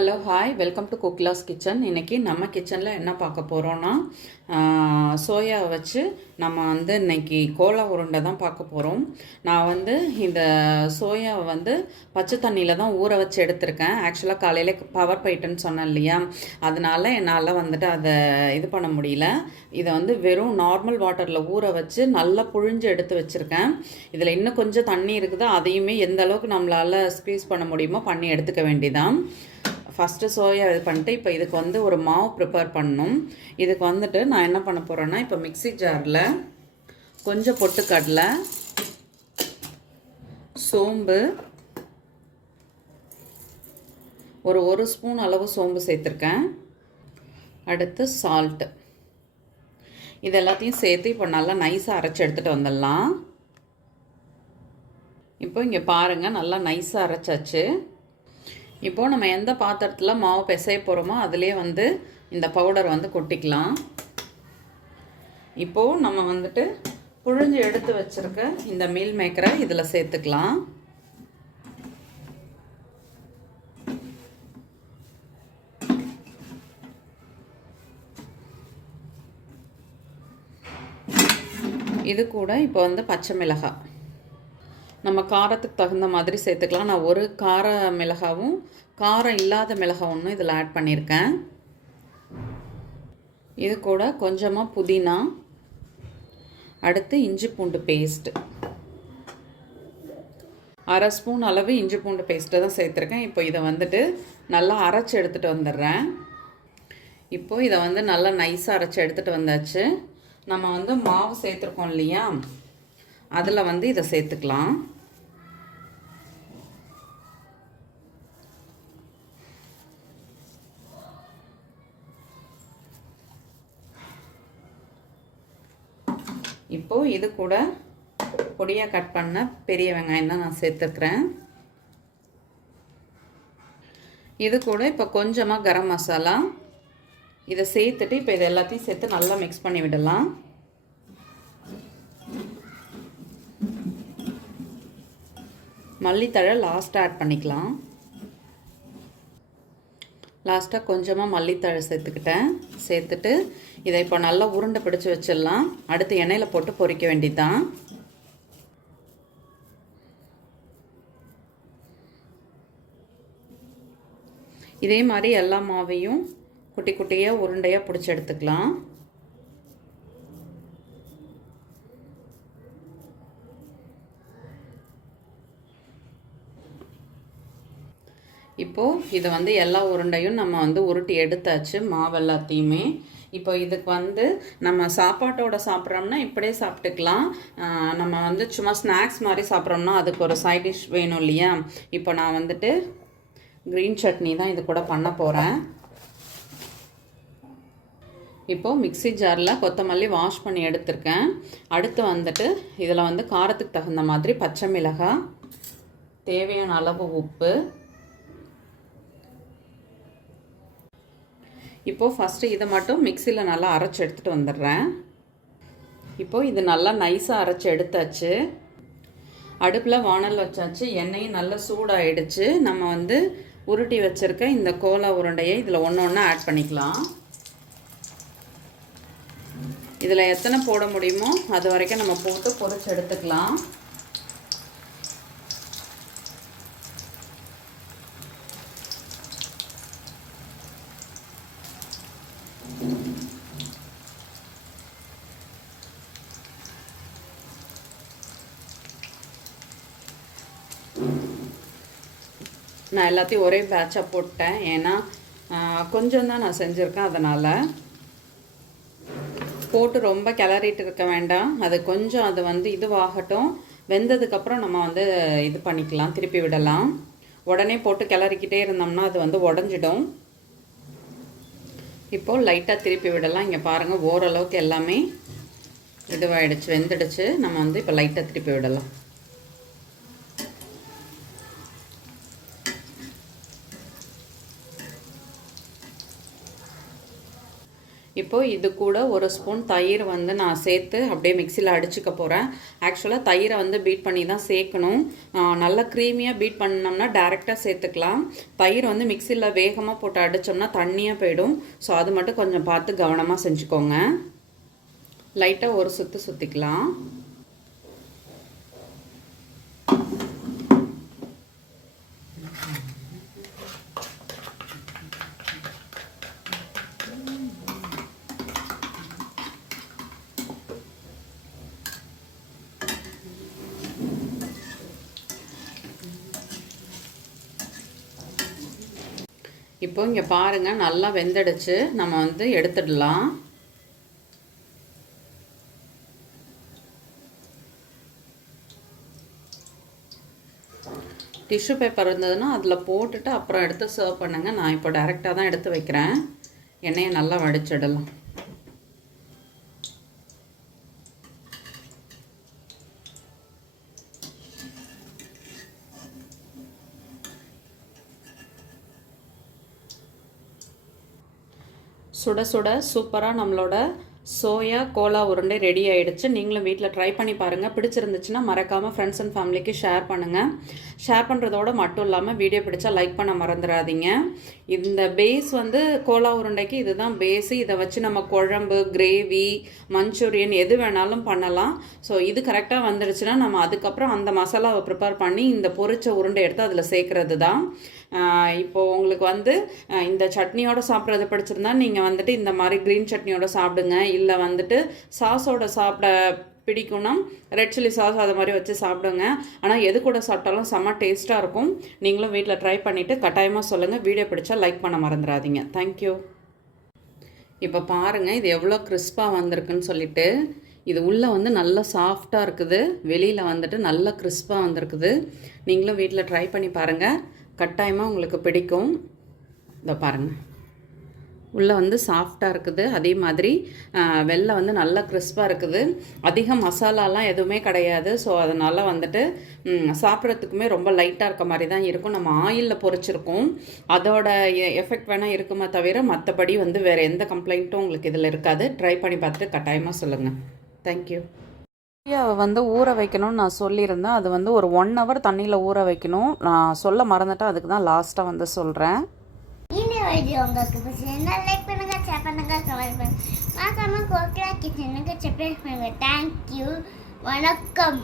Hello hi welcome to குக்லாஸ் kitchen இன்றைக்கி நம்ம கிச்சனில் என்ன பார்க்க போகிறோன்னா சோயா வச்சு நம்ம வந்து இன்னைக்கு கோலா உருண்டை தான் பார்க்க போகிறோம் நான் வந்து இந்த சோயாவை வந்து பச்சை தண்ணியில் தான் ஊற வச்சு எடுத்திருக்கேன். ஆக்சுவலாக காலையில் பவர் போயிட்டுன்னு சொன்னேன் இல்லையா? அதனால் என்னால் வந்துட்டு அதை இது பண்ண முடியல. இதை வந்து வெறும் நார்மல் வாட்டரில் ஊற வச்சு நல்லா புழிஞ்சு எடுத்து வச்சுருக்கேன். இதில் இன்னும் கொஞ்சம் தண்ணி இருக்குது. அதையுமே எந்த அளவுக்கு நம்மளால் ஸ்க்வீஸ் பண்ண முடியுமோ பண்ணி எடுத்துக்க வேண்டிதான் ஃபஸ்ட்டு சோயா இது பண்ணிட்டு இப்போ இதுக்கு வந்து ஒரு மாவு ப்ரிப்பேர் பண்ணணும் இதுக்கு வந்துட்டு நான் என்ன பண்ண போகிறேன்னா இப்போ மிக்ஸி ஜாரில் கொஞ்சம் பொட்டுக்கடலை சோம்பு ஒரு ஒரு ஸ்பூன் அளவு சோம்பு சேர்த்துருக்கேன். அடுத்து சால்ட்டு இது எல்லாத்தையும் சேர்த்து இப்போ நல்லா நைஸாக அரைச்சி எடுத்துகிட்டு வந்துடலாம். இப்போ இங்கே பாருங்கள் நல்லா நைஸாக அரைச்சாச்சு. இப்போது நம்ம எந்த பாத்திரத்தில் மாவு பிசைய போகிறோமோ அதிலே வந்து இந்த பவுடர் வந்து கொட்டிக்கலாம். இப்போது நம்ம வந்துட்டு புழிஞ்சு எடுத்து வச்சுருக்க இந்த மீல் மேக்கரை இதில் சேர்த்துக்கலாம். இது கூட இப்போ வந்து பச்சை மிளகாய். நம்ம காரத்துக்கு தகுந்த மாதிரி சேர்த்துக்கலாம். நான் ஒரு கார மிளகாவும் காரம் இல்லாத மிளகாய் ஒன்றும் இதில் ஆட் பண்ணியிருக்கேன் இது கூட கொஞ்சமாக புதினா அடுத்து இஞ்சி பூண்டு பேஸ்ட்டு அரை ஸ்பூன் அளவு இஞ்சி பூண்டு பேஸ்ட்டை தான் சேர்த்துருக்கேன். இப்போ இதை வந்துட்டு நல்லா அரைச்சி எடுத்துகிட்டு வந்துடுறேன். இப்போது இதை வந்து நல்லா நைஸாக அரைச்சி எடுத்துகிட்டு வந்தாச்சு. நம்ம வந்து மாவு சேர்த்துருக்கோம் இல்லையா? அதில் வந்து இதை சேர்த்துக்கலாம். இப்போது இது கூட பொடியாக கட் பண்ண பெரிய வெங்காயம் தான் நான் சேர்த்துக்கிறேன். இது கூட இப்போ கொஞ்சமாக கரம் மசாலா. இதை சேர்த்துட்டு இப்போ இது எல்லாத்தையும் சேர்த்து நல்லா மிக்ஸ் பண்ணி விடலாம். மல்லித்தழை லாஸ்ட்டாக ஆட் பண்ணிக்கலாம். லாஸ்ட்டாக கொஞ்சமாக மல்லித்தழை சேர்த்துக்கிட்டேன். சேர்த்துட்டு இதை இப்போ நல்லா உருண்டை பிடிச்சி வச்சிடலாம். அடுத்து எண்ணெயில் போட்டு பொரிக்க வேண்டியதுதான். இதே மாதிரி எல்லா மாவையும் குட்டி குட்டியாக உருண்டையாக பிடிச்சி எடுத்துக்கலாம். இப்போது இதை வந்து எல்லா உருண்டையும் நம்ம வந்து உருட்டி எடுத்தாச்சு மாவு எல்லாத்தையுமே. இப்போ இதுக்கு வந்து நம்ம சாப்பாட்டோட சாப்பிட்றோம்னா இப்படியே சாப்பிட்டுக்கலாம். நம்ம வந்து சும்மா ஸ்நாக்ஸ் மாதிரி சாப்பிட்றோம்னா அதுக்கு ஒரு சைட் டிஷ் வேணும் இல்லையா? இப்போ நான் வந்துட்டு க்ரீன் சட்னி தான் இது கூட பண்ண போகிறேன் இப்போது மிக்சி ஜாரில் கொத்தமல்லி வாஷ் பண்ணி எடுத்திருக்கேன். அடுத்து வந்துட்டு இதில் வந்து காரத்துக்கு தகுந்த மாதிரி பச்சை மிளகாய் தேவையான அளவு உப்பு இப்போது ஃபஸ்ட்டு இதை மட்டும் மிக்சியில் நல்லா அரைச்சி எடுத்துகிட்டு வந்துடுறேன். இப்போது இது நல்லா நைஸாக அரைச்சி எடுத்தாச்சு. அடுப்பில் வானல் வச்சாச்சு எண்ணெயும் நல்லா சூடாகிடுச்சு நம்ம வந்து உருட்டி வச்சுருக்க இந்த கோலா உருண்டையை இதில் ஒன்று ஒன்று ஆட் பண்ணிக்கலாம். இதில் எத்தனை போட முடியுமோ அது வரைக்கும் நம்ம போட்டு பொறிச்சு எடுத்துக்கலாம். நான் எல்லாத்தையும் ஒரே பேட்சாக போட்டேன். ஏன்னா கொஞ்சம் தான் நான் செஞ்சுருக்கேன் அதனால். போட்டு ரொம்ப கிளறிட்டு இருக்க வேண்டாம். அது கொஞ்சம் அது வந்து இதுவாகட்டும். வெந்ததுக்கப்புறம் நம்ம வந்து இது பண்ணிக்கலாம் திருப்பி விடலாம். உடனே போட்டு கிளறிக்கிட்டே இருந்தோம்னா அது வந்து உடஞ்சிடும். இப்போது லைட்டாக திருப்பி விடலாம். இங்கே பாருங்கள் ஓரளவுக்கு எல்லாமே இதுவாகிடுச்சு வெந்துடுச்சு. நம்ம வந்து இப்போ லைட்டாக திருப்பி விடலாம். இப்போ இது கூட ஒரு ஸ்பூன் தயிர் வந்து நான் சேர்த்து அப்படியே மிக்சியில் அடிச்சுக்க போகிறேன் ஆக்சுவலாக தயிரை வந்து பீட் பண்ணி தான் சேர்க்கணும். நல்லா க்ரீமியாக பீட் பண்ணோம்னா டேரெக்டாக சேர்த்துக்கலாம். தயிர் வந்து மிக்சியில் வேகமாக போட்டு அடித்தோம்னா தண்ணியாக போயிடும். ஸோ அது மட்டும் கொஞ்சம் பார்த்து கவனமாக செஞ்சுக்கோங்க. லைட்டாக ஒரு சுற்று சுற்றிக்கலாம் இப்போ இங்கே பாருங்கள் நல்லா வெந்தடிச்சு நம்ம வந்து எடுத்துடலாம். டிஷ்யூ பேப்பர் இருந்ததுன்னா அதில் போட்டுட்டு அப்புறம் எடுத்து சர்வ் பண்ணுங்கள் நான் இப்போ டைரெக்டாக தான் எடுத்து வைக்கிறேன். எண்ணெயை நல்லா வடிச்சிடலாம். சுட சுட சூப்பராக நம்மளோட சோயா கோலா உருண்டை ரெடி ஆயிடுச்சு. நீங்களும் வீட்டில் ட்ரை பண்ணி பாருங்கள் பிடிச்சிருந்துச்சுன்னா மறக்காமல் ஃப்ரெண்ட்ஸ் அண்ட் ஃபேமிலிக்கு ஷேர் பண்ணுங்கள் ஷேர் பண்ணுறதோட மட்டும் இல்லாமல் வீடியோ பிடிச்சா லைக் பண்ண மறந்துடாதீங்க இந்த பேஸ் வந்து கோலா உருண்டைக்கு இதுதான் பேஸு இதை வச்சு நம்ம குழம்பு கிரேவி மஞ்சூரியன் எது வேணாலும் பண்ணலாம். ஸோ இது கரெக்டாக வந்துடுச்சுன்னா நம்ம அதுக்கப்புறம் அந்த மசாலாவை ப்ரிப்பேர் பண்ணி இந்த பொரிச்ச உருண்டை எடுத்து அதில் சேர்க்கறது தான் இப்போது இப்போ உங்களுக்கு வந்து இந்த சட்னியோட சாப்பிட்றது பிடிச்சிருந்தா நீங்கள் வந்துட்டு இந்த மாதிரி க்ரீன் சட்னியோட சாப்பிடுங்க. இல்லை வந்துட்டு சாஸோட சாப்பிட பிடிக்கும்னா ரெட் சில்லி சாஸ் அது மாதிரி வச்சு சாப்பிடுங்க. ஆனால் எது கூட சாப்பிட்டாலும் செம்ம டேஸ்ட்டாக இருக்கும். நீங்களும் வீட்டில் ட்ரை பண்ணிவிட்டு கட்டாயமாக சொல்லுங்கள் வீடியோ பிடிச்சா லைக் பண்ண மறந்துடாதீங்க தேங்க்யூ இப்போ பாருங்கள் இது எவ்வளோ கிறிஸ்பாக வந்திருக்குன்னு சொல்லிட்டு. இது உள்ளே வந்து நல்லா சாஃப்டாக இருக்குது. வெளியில் வந்துட்டு நல்லா கிறிஸ்பாக வந்திருக்குது. நீங்களும் வீட்டில் ட்ரை பண்ணி பாருங்கள் கட்டாயமாக உங்களுக்கு பிடிக்கும். இதோ பாருங்கள் உள்ளே வந்து சாஃப்டாக இருக்குது. அதே மாதிரி வெள்ளை வெளில வந்து நல்லா கிறிஸ்பாக இருக்குது. அதிக மசாலாலாம் எதுவுமே கிடையாது. ஸோ அதனால் வந்துட்டு சாப்பிட்றதுக்குமே ரொம்ப லைட்டாக இருக்க மாதிரி தான் இருக்கும். நம்ம ஆயிலில் பொரிச்சிருக்கோம். அதோட எஃபெக்ட் வேணால் இருக்குமே தவிர மற்றபடி வந்து வேறு எந்த கம்ப்ளைண்ட்டும் உங்களுக்கு இதில் இருக்காது. ட்ரை பண்ணி பார்த்துட்டு கட்டாயமாக சொல்லுங்கள் தேங்க்யூ சோயாவை வந்து ஊற வைக்கணும்னு நான் சொல்லியிருந்தேன். அது வந்து ஒரு ஒன் ஹவர் தண்ணியில் ஊற வைக்கணும். நான் சொல்ல மறந்துட்டேன். அதுக்கு தான் லாஸ்ட்டாக வந்து சொல்கிறேன் இந்த வீடியோ உங்களுக்கு பிடிச்சிருந்தா லைக் பண்ணுங்க ஷேர் பண்ணுங்க கமெண்ட் பண்ணுங்க. மறக்காம கோகிலா கிச்சனுக்கு சப்ஸ்கிரைப் பண்ணுங்க தேங்க்யூ வணக்கம்.